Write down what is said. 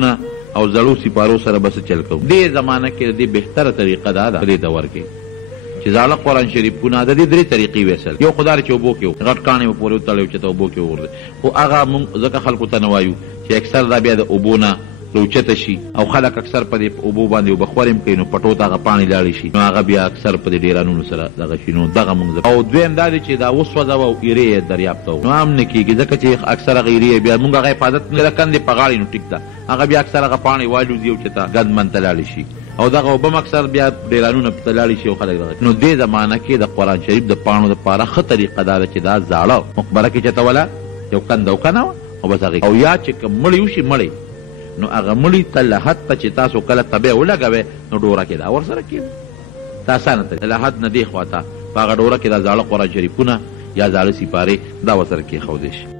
او زړو سپارو سره بس چل کوو. دې زمانه کې د بهتره طریقه دا ده دې دور کې چې زاړه قرآن شریفونه د دې درې طریقې ویسل. یو خدای چې اوبو کې غټ کاڼې به پورې وتړی چې ته اوبو کې وغورځي، خو هغه مونږ ځکه خلکو ته نه وایو چې اکثر دا بیا د اوبو نه راوچته شي او خلک اکثر په دې اوبو باندې اوبه خوریم کوي، نو پټو ته هغه پاڼې لاړې شي، نو هغه بیا اکثر په دې ډیرانونو سره دغه شي. نو دغه مونږ او دویم دا دی چې دا وسوځوه او ایرې یې دریاب ته نو هم نه کېږي، ځکه چې اکثر هغه ایرې بیا مونږ هغه حفاظت نه کندې په غاړې نو ټیک ده، هغه بیا اکثر هغه پاڼې والوځي او چې ته ګند من ته لاړې شي او دغه اوبه هم اکثر بیا ډیرانونه په ته لاړې شي او خلک دغه. نو دې زمانه کې د قرآن شریف د پاڼو دپاره ښه طریقه دا ده چې دا زاړه مقبره کې چتوله یو کنده وکنه او بس هغې او یا چې که مړی وشي مړی نو هغه مړي ته لحد ته چې تاسو کله تبې ولګوئ نو ډوره کې دا ورسره کېږي. دا اسانه طریقه لحد نه دې خوا ته په هغه ډوره کې دا زاړه قرآن شریفونه یا زاړه سپارې دا ورسره کېښودی شي.